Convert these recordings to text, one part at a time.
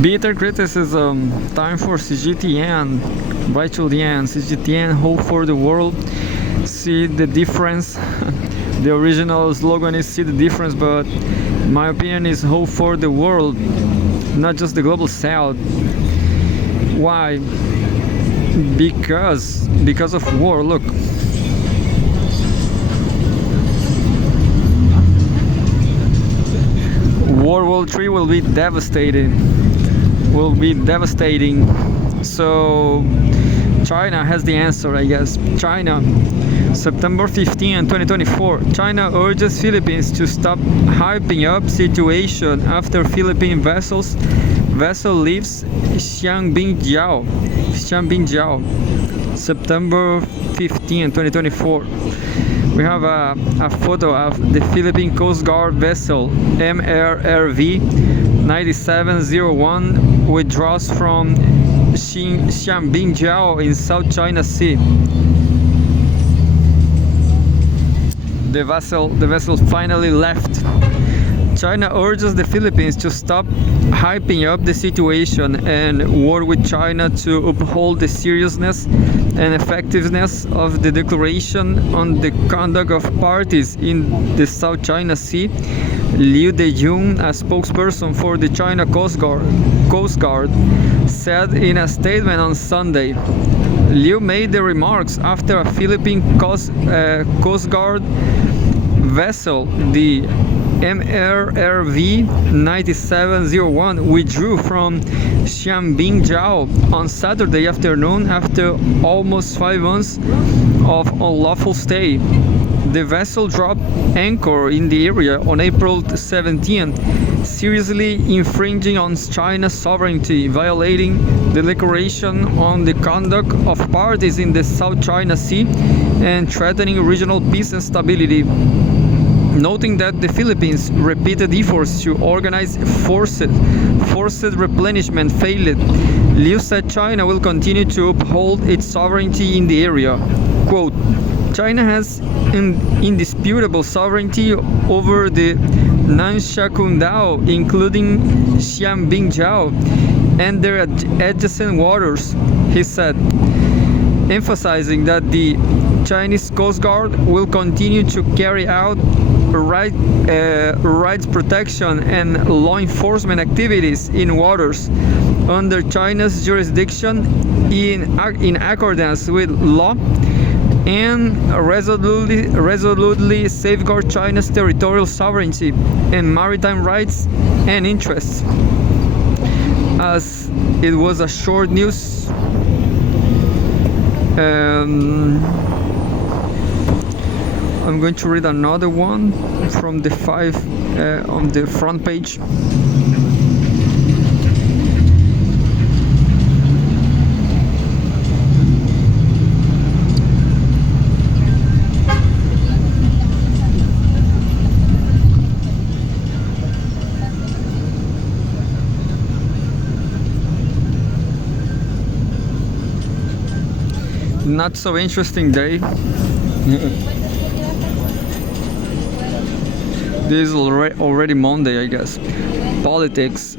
Bitter criticism. Time for Cgtn. Rachel Yan. Cgtn. Hope for the world. See the difference. The original slogan is see the difference, but my opinion is hope for the world, not just the global south. Why? Because of war. Look. World War III will be devastating. So China has the answer, I guess. China, September 15, 2024. China urges Philippines to stop hyping up situation after Philippine vessel leaves Xiangbingjiao. September 15, 2024. We have a photo of the Philippine Coast Guard vessel MRRV 9701 withdraws from Xiangbingjiao in South China Sea. The vessel finally left. China urges the Philippines to stop hyping up the situation and work with China to uphold the seriousness and effectiveness of the declaration on the conduct of parties in the South China Sea. Liu Dejun, a spokesperson for the China Coast Guard, said in a statement on Sunday. Liu made the remarks after a Philippine Coast Guard vessel, the MRRV 9701, withdrew from Xiangbingjiao on Saturday afternoon after almost 5 months of unlawful stay. The vessel dropped anchor in the area on April 17, seriously infringing on China's sovereignty, violating the declaration on the conduct of parties in the South China Sea, and threatening regional peace and stability. Noting that the Philippines' repeated efforts to organize forced replenishment failed, Liu said China will continue to uphold its sovereignty in the area. Quote, China has indisputable sovereignty over the Nansha-Qundao, including Xiangbingjiao and their adjacent waters, he said, emphasizing that the Chinese Coast Guard will continue to carry out rights protection and law enforcement activities in waters under China's jurisdiction in accordance with law and resolutely safeguard China's territorial sovereignty and maritime rights and interests. As it was a short news, I'm going to read another one from the 5 on the front page. Not so interesting day. This is already Monday, I guess. Politics.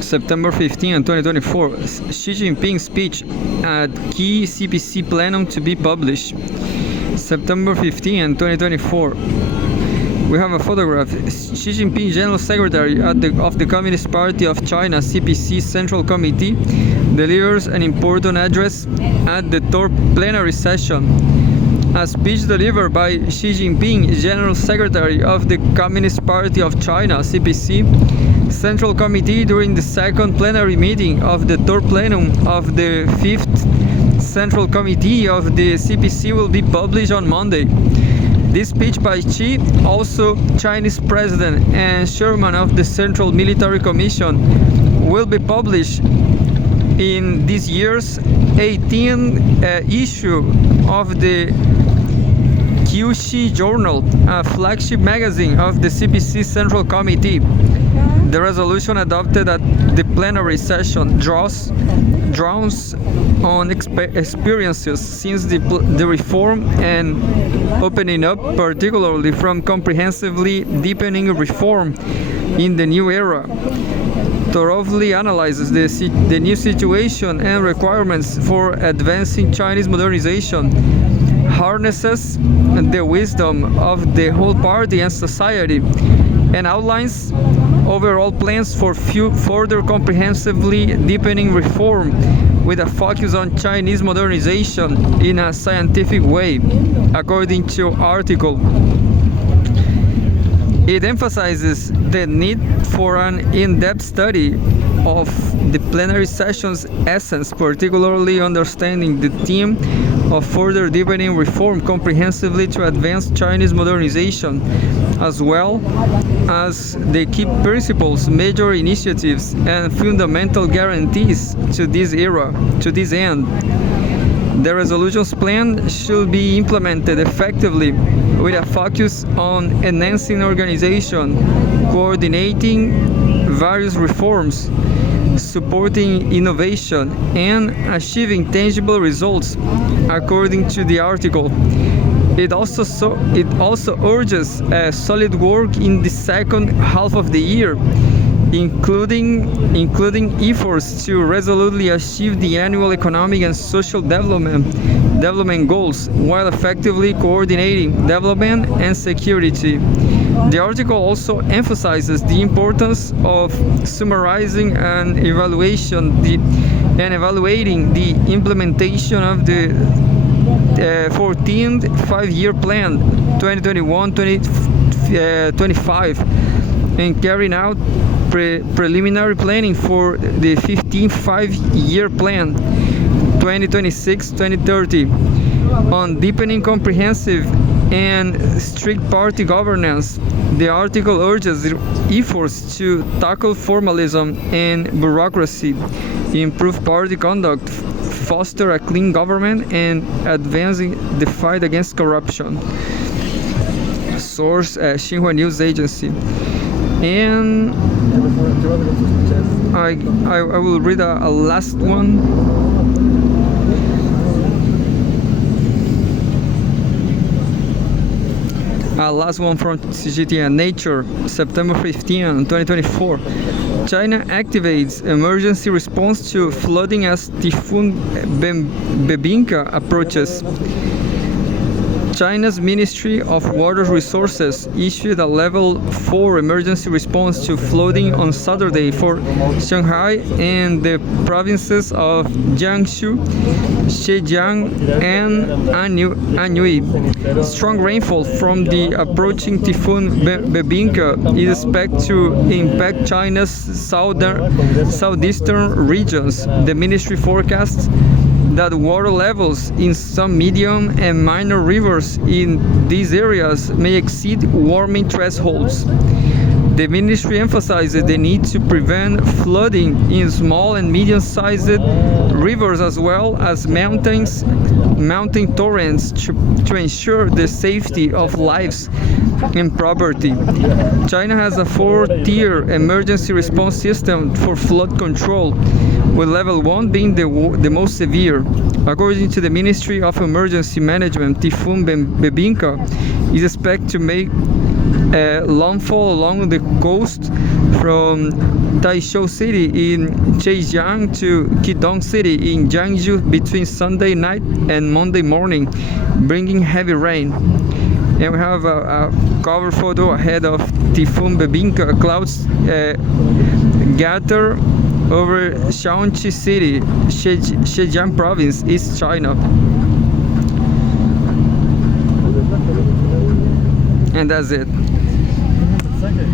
September 15, 2024. Xi Jinping speech at key CPC plenum to be published. September 15, 2024. We have a photograph. Xi Jinping, General Secretary of the Communist Party of China (CPC) Central Committee, delivers an important address at the third plenary session. A speech delivered by Xi Jinping, General Secretary of the Communist Party of China (CPC) Central Committee during the second plenary meeting of the third plenum of the 5th Central Committee of the CPC will be published on Monday. This speech by Xi, also Chinese President and Chairman of the Central Military Commission, will be published in this year's 18th issue of the Qiuxi Journal, a flagship magazine of the CPC Central Committee. The resolution adopted at the plenary session draws on experiences since the reform and opening up, particularly from comprehensively deepening reform in the new era, thoroughly analyzes the new situation and requirements for advancing Chinese modernization, harnesses the wisdom of the whole party and society, and outlines overall plans for further comprehensively deepening reform with a focus on Chinese modernization in a scientific way, according to article. It emphasizes the need for an in-depth study of the plenary session's essence, particularly understanding the theme of further deepening reform comprehensively to advance Chinese modernization, as well as the key principles, major initiatives, and fundamental guarantees to this end. The resolution's plan should be implemented effectively with a focus on enhancing organization, coordinating various reforms, supporting innovation, and achieving tangible results, according to the article. It also urges solid work in the second half of the year, including efforts to resolutely achieve the annual economic and social development goals, while effectively coordinating development and security. The article also emphasizes the importance of summarizing and evaluating the implementation of the 14th five-year plan 2021-2025 and carrying out preliminary planning for the 15th five-year plan 2026-2030 on deepening comprehensive and strict party governance. The article urges efforts to tackle formalism and bureaucracy, improve party conduct, foster a clean government, and advancing the fight against corruption. Source Xinhua News Agency. And I will read a last one. Last one from Cgtn, Nature, September 15, 2024. China activates emergency response to flooding as Typhoon Bebinka approaches. China's Ministry of Water Resources issued a level 4 emergency response to flooding on Saturday for Shanghai and the provinces of Jiangsu, Zhejiang, and Anhui. Strong rainfall from the approaching Typhoon Bebinka is expected to impact China's southeastern regions. The ministry forecasts that water levels in some medium and minor rivers in these areas may exceed warming thresholds. The ministry emphasizes the need to prevent flooding in small and medium-sized rivers as well as mountain torrents to ensure the safety of lives and property. China has a 4-tier emergency response system for flood control, with level 1 being the most severe. According to the Ministry of Emergency Management, Typhoon Bebinka is expected to make landfall along the coast from Taizhou City in Zhejiang to Qidong City in Jiangsu between Sunday night and Monday morning, bringing heavy rain. And we have a cover photo ahead of Typhoon Bebinka. Clouds gather over Shaanxi City, Zhejiang Province, East China. And that's it.